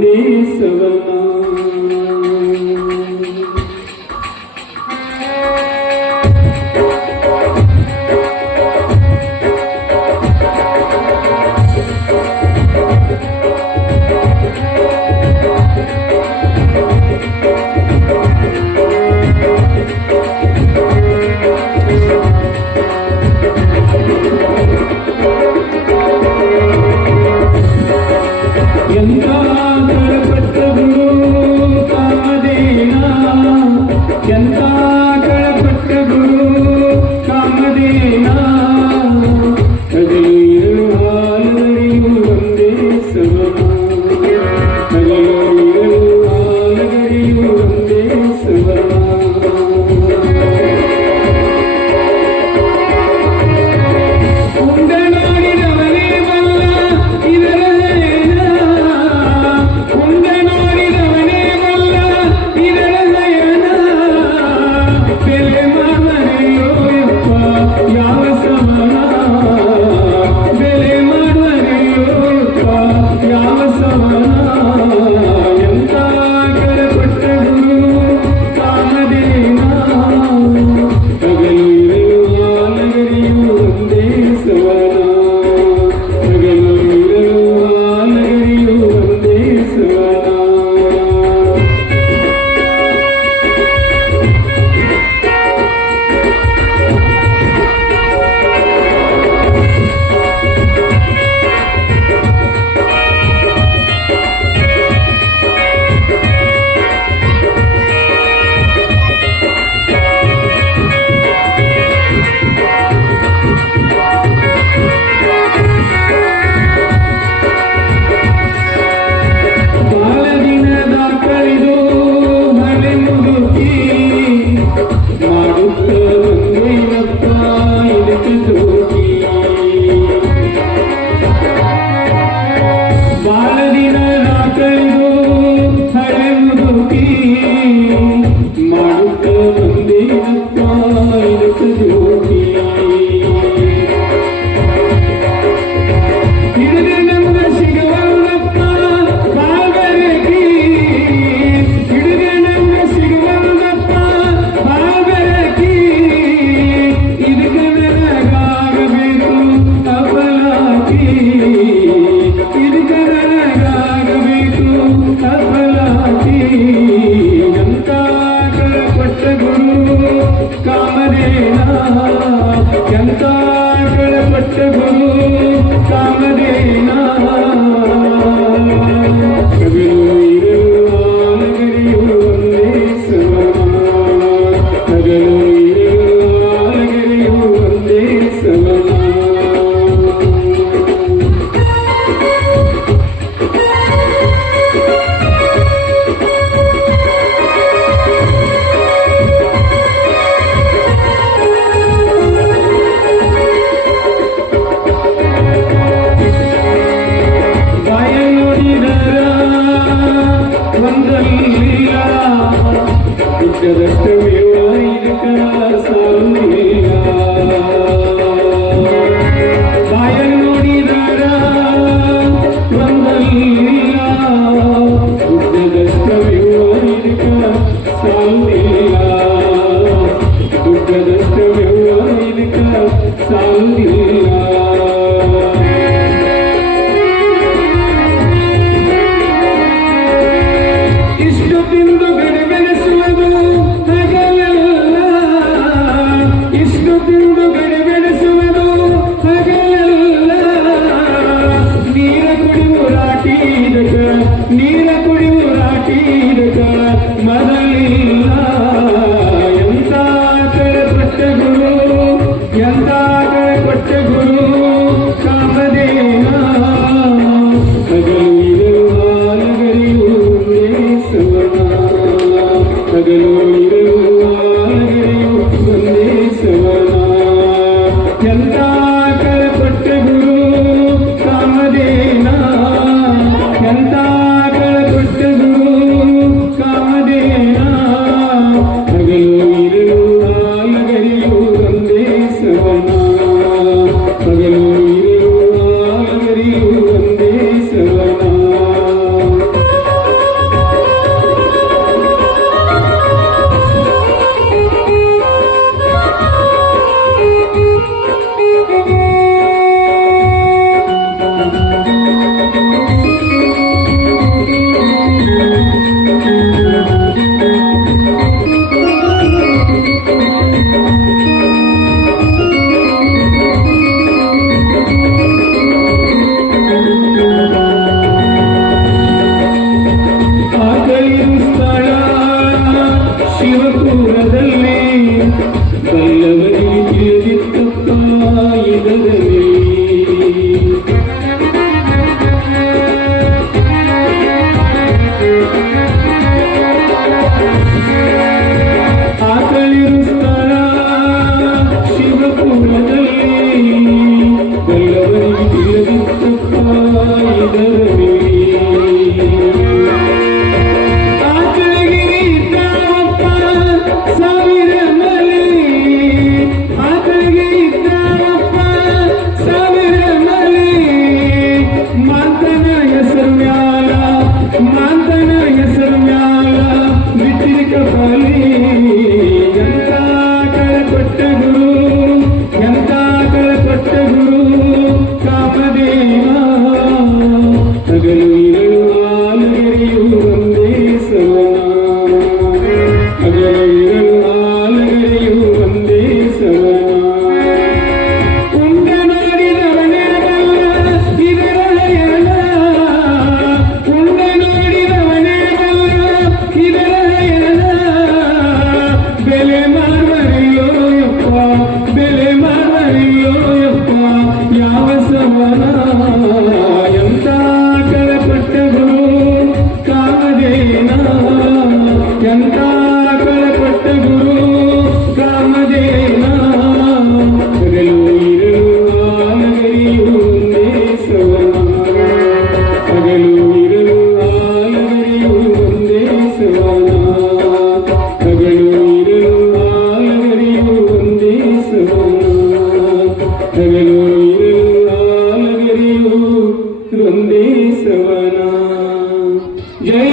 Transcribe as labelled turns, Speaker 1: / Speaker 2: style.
Speaker 1: ദേശവനാ You ದುಃಖದಷ್ಟೇ